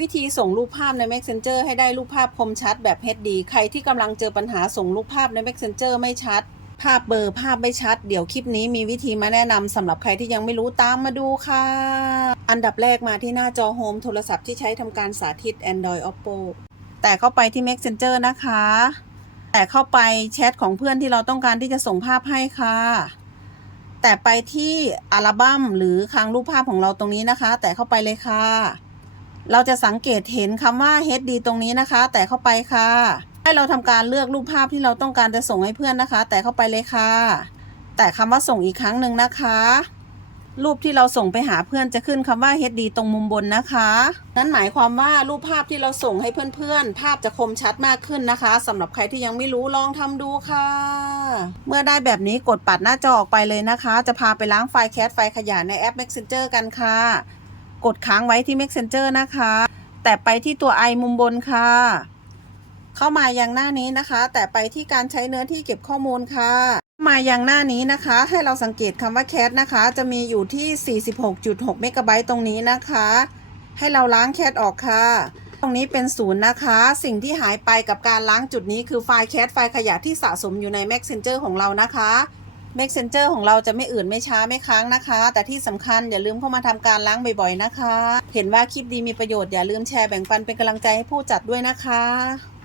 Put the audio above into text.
วิธีส่งรูปภาพใน Messenger ให้ได้รูปภาพคมชัดแบบ HD ใครที่กำลังเจอปัญหาส่งรูปภาพใน Messenger ไม่ชัด ภาพเบลอร์ภาพไม่ชัด เดี๋ยวคลิปนี้มีวิธีมาแนะนำสำหรับใครที่ยังไม่รู้ตามมาดูค่ะ อันดับแรกมาที่หน้าจอโฮมโทรศัพท์ที่ใช้ทำการสาธิต Android Oppo แต่เข้าไปที่ Messenger นะคะ แต่เข้าไปแชทของเพื่อนที่เราต้องการที่จะส่งภาพให้ค่ะ แต่ไปที่อัลบั้มหรือคลังรูปภาพของเราตรงนี้นะคะ แต่เข้าไปเลยค่ะ เราจะสังเกตเห็นคำว่า HD ตรงนี้นะคะ แต่เข้าไปค่ะให้เราทำการเลือกรูปภาพที่เราต้องการจะส่งให้เพื่อนนะคะ แต่เข้าไปเลยค่ะ แต่คำว่าส่งอีกครั้งหนึ่งนะคะ รูปที่เราส่งไปหาเพื่อนจะขึ้นคำว่า HD ตรงมุมบนนะคะนั่นหมายความว่ารูปภาพที่เราส่งให้เพื่อนๆ ภาพจะคมชัดมากขึ้นนะคะสำหรับใครที่ยังไม่รู้ลองทำดูค่ะ เมื่อได้แบบนี้กดปัดหน้าจอออกไปเลยนะคะ จะพาไปล้างไฟล์แคสไฟล์ขยะในแอป Messenger กันค่ะ กดค้างไว้ที่ Messenger นะคะ แต่ไปที่ตัว i มุมบนค่ะ เข้ามายังหน้านี้นะคะ แต่ไปที่การใช้เนื้อที่เก็บข้อมูลค่ะ มายังหน้านี้นะคะ ให้เราสังเกตคำว่าแคสนะคะ จะมีอยู่ที่ 46.6 เมกะไบต์ตรงนี้นะคะ ให้เราล้างแคสออกค่ะตรงนี้เป็นศูนย์นะคะ สิ่งที่หายไปกับการล้างจุดนี้คือไฟล์แคสไฟล์ขยะที่สะสมอยู่ใน Messenger ของเรานะคะ Messenger ของเราจะไม่อื่นไม่ช้าไม่ค้างนะคะ แต่ที่สำคัญอย่าลืมเข้ามาทำการล้างบ่อยๆนะคะ เห็นว่าคลิปดีมีประโยชน์อย่าลืมแชร์แบ่งปันเป็นกำลังใจให้ผู้จัดด้วยนะคะ